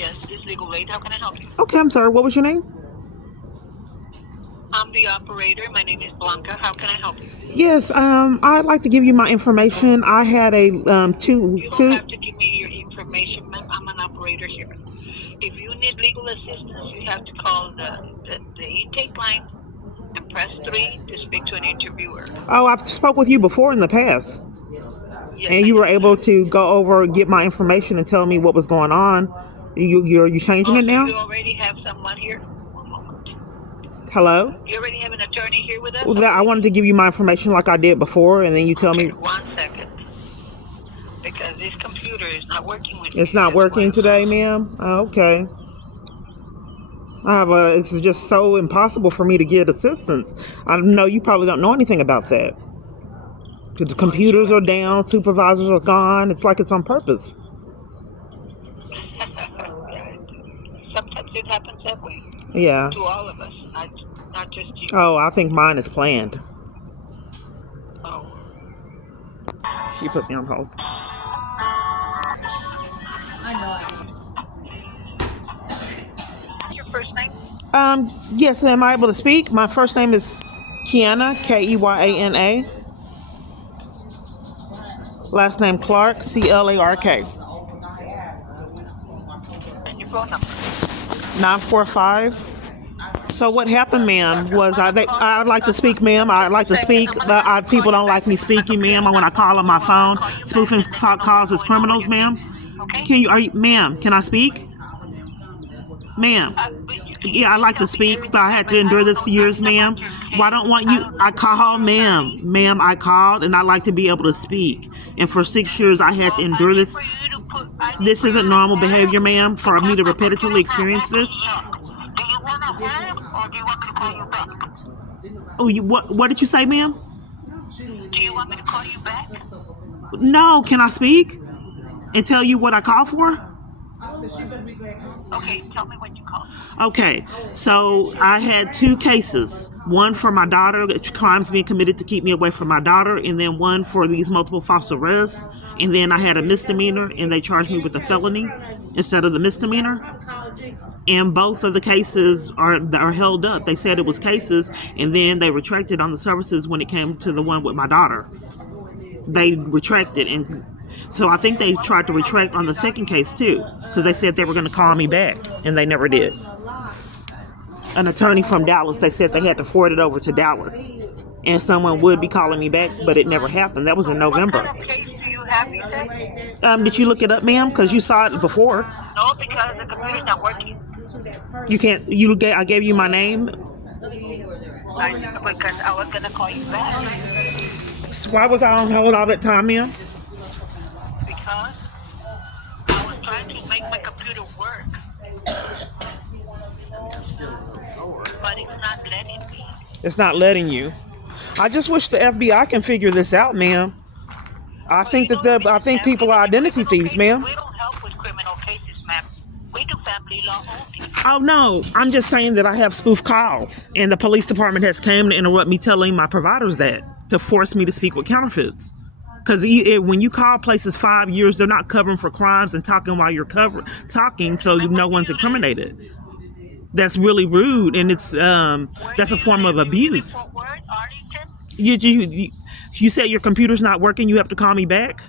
Yes, this legal aid. How can I help you? Okay, I'm sorry. What was your name? I'm the operator. My name is Blanca. How can I help you? Yes, I'd like to give you my information. I had a You don't have to give me your information, ma'am. I'm an operator here. If you need legal assistance, you have to call the intake line and press 3 to speak to an interviewer. Oh, I've spoke with you before in the past, Yes, and I you were know able that. to go over, get my information, and tell me what was going on. You changing Oh, it so now? you already have someone here? One moment. Hello? You already have an attorney here with us? Well, I Okay. wanted to give you my information like I did before, and then you tell Okay, me 1 second. Because this computer is not working with it's me. not That's why. working today, ma'am. Oh, okay. It's just so impossible for me to get assistance. I know you probably don't know anything about that. Because the No, it's computers are correct. down, supervisors are gone. It's like it's on purpose. Sometimes it happens that way Yeah. to all of us, not just you. Oh, I think mine is planned. Oh, She put me on hold. what's your first name? Yes, am I able to speak? My first name is Keyana, Keyyana. Last name Clark, Clark. And your phone number. 945. So what happened, ma'am, was I'd like to speak, ma'am. I'd like to speak, but people don't like me speaking, ma'am. When I call on my phone, spoofing calls as criminals, ma'am. Okay? Ma'am, can I speak? Ma'am. Yeah, I like to speak, but I had to endure this for years, ma'am. Why don't want you? I called, ma'am. I called, and I like to be able to speak. And for 6 years, I had to endure this. This isn't normal behavior, ma'am, for me to repetitively experience this. Do you want to hold or do you want me to call you back? Oh, what did you say, ma'am? Do you want me to call you back? No, can I speak and tell you what I called for? Okay, tell me when you call. Okay, so I had 2 cases. One for my daughter, crimes being committed to keep me away from my daughter, and then one for these multiple false arrests. And then I had a misdemeanor, and they charged me with a felony instead of the misdemeanor. And both of the cases are held up. They said it was cases, and then they retracted on the services when it came to the one with my daughter. They retracted, and so I think they tried to retract on the second case too, because they said they were going to call me back, and they never did. An attorney from Dallas, they said they had to forward it over to Dallas, and someone would be calling me back, but it never happened. That was in November. What kind of case do you have, you said? Did you look it up, ma'am? Because you saw it before. No, because the computer's not working. You can't. I gave you my name. Because I was going to call you back. Why was I on hold all that time, ma'am? Because I was trying to make my computer work. But it's not letting me. It's not letting you. I just wish the FBI can figure this out, ma'am. I think people are identity thieves, ma'am. We don't help with criminal cases, ma'am. We do family law only. Oh no, I'm just saying that I have spoof calls, and the police department has come to interrupt me telling my providers that to force me to speak with counterfeits. Because when you call places 5 years, they're not covering for crimes and talking while you're talking, so no one's incriminated. That's really rude, and it's that's a form of abuse. You said your computer's not working. You have to call me back.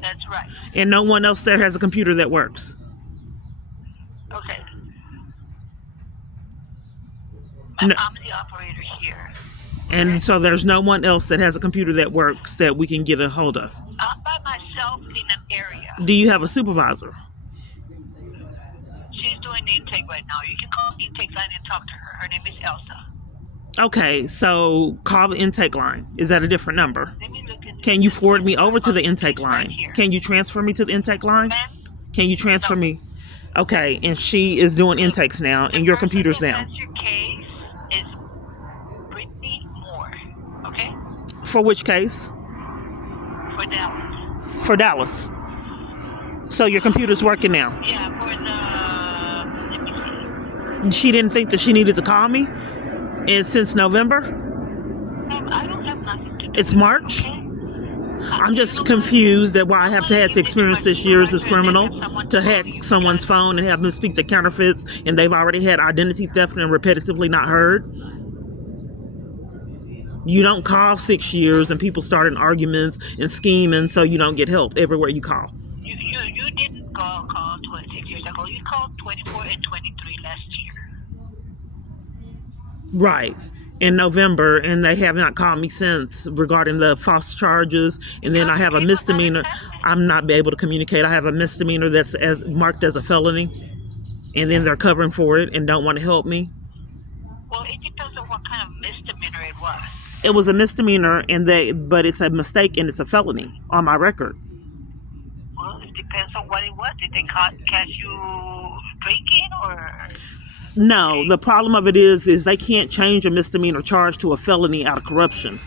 That's right. And no one else there has a computer that works. Okay. No. I'm the operator here. And so there's no one else that has a computer that works that we can get a hold of. I'm by myself in an area. Do you have a supervisor? She's doing the intake right now. You can call the intake line and talk to her. Her name is Elsa. Okay, so call the intake line. Is that a different number? Let me look at Can you forward me over to the intake line? Right. Can you transfer me to the intake line? Ma'am? Can you transfer me? Okay, and she is doing intakes now, and your computer's down. Your case is Brittany Moore. Okay? For which case? For Dallas. For Dallas. So your computer's working now. Yeah, for the. Let me see. She didn't think that she needed to call me, and since November. Ma'am, I don't have nothing to do. It's March. Okay? I'm just confused that why I have to have to experience this year as criminal, to hack someone's phone and have them speak to counterfeits, and they've already had identity theft and repetitively not heard. You don't call 6 years and people starting arguments and scheming so you don't get help everywhere you call. You didn't call 26 years ago. You called 24 and 23 last year. Right. In November, and they have not called me since regarding the false charges. And then I have a misdemeanor. I'm not able to communicate. I have a misdemeanor that's marked as a felony, and then they're covering for it and don't want to help me. Well, it depends on what kind of misdemeanor it was. It was a misdemeanor, but it's a mistake and it's a felony on my record. Well, it depends on what it was. Did they catch you drinking or? No, the problem of it is they can't change a misdemeanor charge to a felony out of corruption.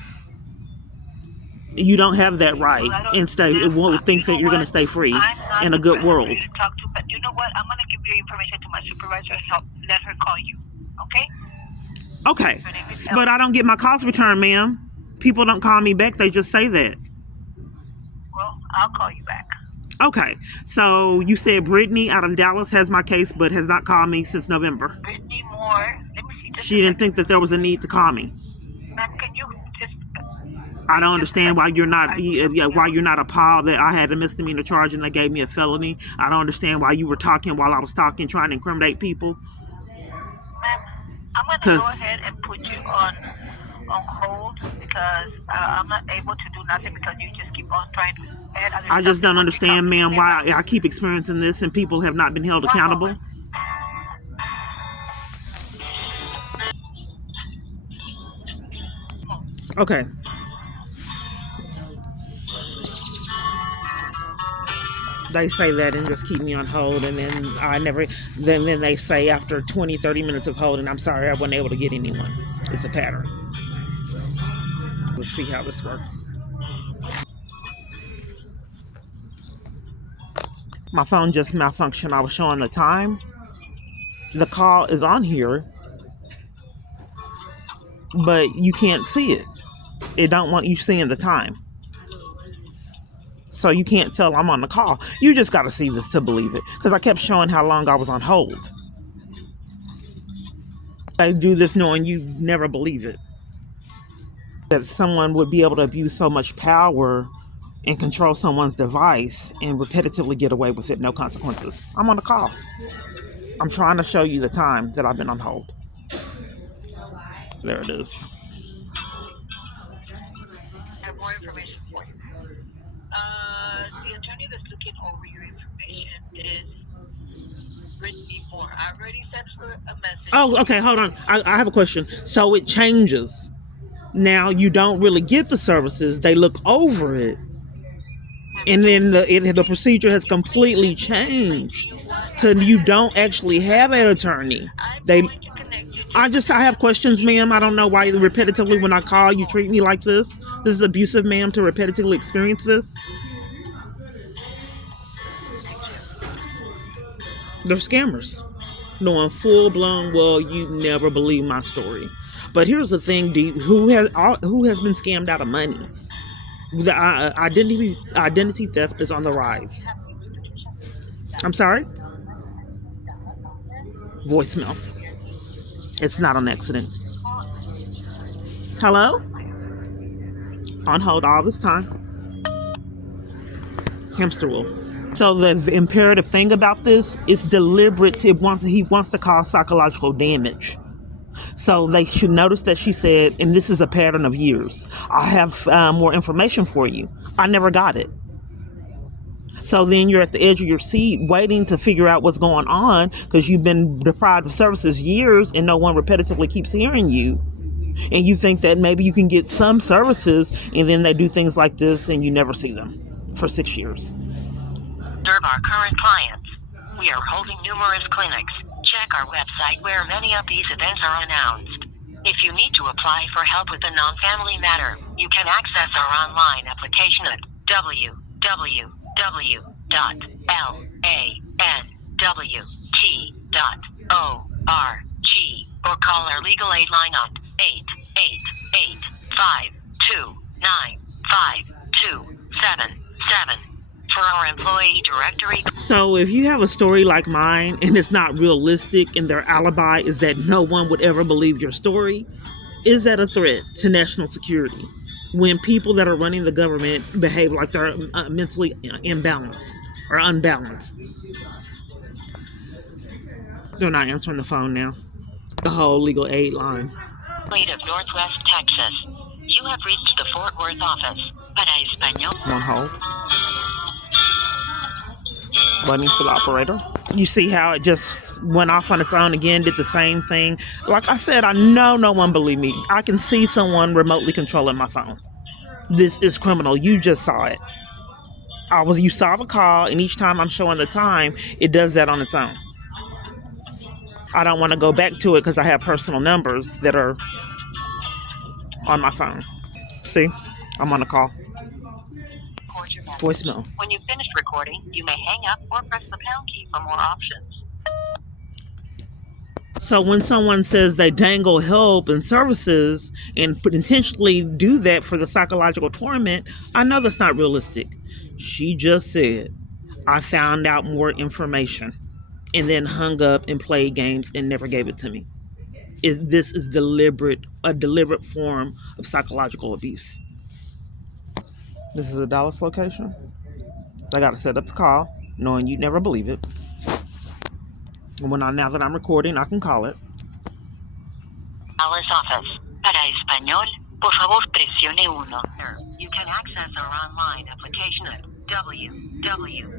You don't have that right, and think that you're going to stay free in a good world. But you know what? I'm going to give your information to my supervisor. Let her call you. Okay? Okay, but I don't get my calls returned, ma'am. People don't call me back. They just say that. Well, I'll call you back. Okay, so you said Brittany out of Dallas has my case, but has not called me since November. Brittany Moore. Let me see. She didn't think that there was a need to call me. Ma'am, can you just? I don't understand why you're not appalled that I had a misdemeanor charge and they gave me a felony. I don't understand why you were talking while I was talking, trying to incriminate people. Ma'am, I'm going to go ahead and put you on hold because I'm not able to do nothing because you just keep on trying to add other I just stuff. don't understand, ma'am, why I keep experiencing this and people have not been held accountable. Okay. They say that and just keep me on hold, and then they say after 20, 30 minutes of holding, I'm sorry, I wasn't able to get anyone. It's a pattern. Let's see how this works. My phone just malfunctioned. I was showing the time. The call is on here, but you can't see it. It don't want you seeing the time. So you can't tell I'm on the call. You just got to see this to believe it. Because I kept showing how long I was on hold. I do this knowing you never believe it. That someone would be able to abuse so much power and control someone's device and repetitively get away with it, no consequences. I'm on the call. I'm trying to show you the time that I've been on hold. There it is. I have more information for you. The attorney that's looking over your information is Brittany Moore. I already sent her a message. Oh, okay, hold on. I have a question. So it changes. Now you don't really get the services. They look over it. And then the procedure has completely changed. So you don't actually have an attorney. I have questions, ma'am. I don't know why repetitively when I call you treat me like this. This is abusive, ma'am, to repetitively experience this. They're scammers. Knowing full blown, well, you never believe my story. But here's the thing, D, who has been scammed out of money? The identity theft is on the rise. I'm sorry? Voicemail. It's not an accident. Hello? On hold all this time. Hamster wheel. So the imperative thing about this is deliberate. He wants to cause psychological damage. So they should notice that she said, and this is a pattern of years. I have more information for you. I never got it. So then you're at the edge of your seat waiting to figure out what's going on because you've been deprived of services years and no one repetitively keeps hearing you. And you think that maybe you can get some services and then they do things like this and you never see them for 6 years. Serve our current clients. We are holding numerous clinics. Check our website where many of these events are announced. If you need to apply for help with a non-family matter, you can access our online application at www.lanwt.org or call our legal aid line on 888-529-5245. 777. For our employee directory, So if you have a story like mine and it's not realistic and their alibi is that no one would ever believe your story, is that a threat to national security when people that are running the government behave like they're mentally imbalanced or unbalanced? They're not answering the phone now. The whole legal aid line. State of Northwest Texas. You have reached the Fort Worth office. Para español. I'm on hold. Waiting for the operator. You see how it just went off on its own again, did the same thing. Like I said, I know no one believed me. I can see someone remotely controlling my phone. This is criminal. You just saw it. You saw the call, and each time I'm showing the time, it does that on its own. I don't want to go back to it because I have personal numbers that are on my phone. See, I'm on a call. Record your message. Voicemail. When you finish recording, you may hang up or press the pound key for more options. So when someone says they dangle help and services and intentionally do that for the psychological torment, I know that's not realistic. She just said, I found out more information and then hung up and played games and never gave it to me. This is a deliberate form of psychological abuse. This is a Dallas location. I got to set up the call, knowing you'd never believe it. And now that I'm recording, I can call it. Dallas office. Para español, por favor presione 1. You can access our online application at www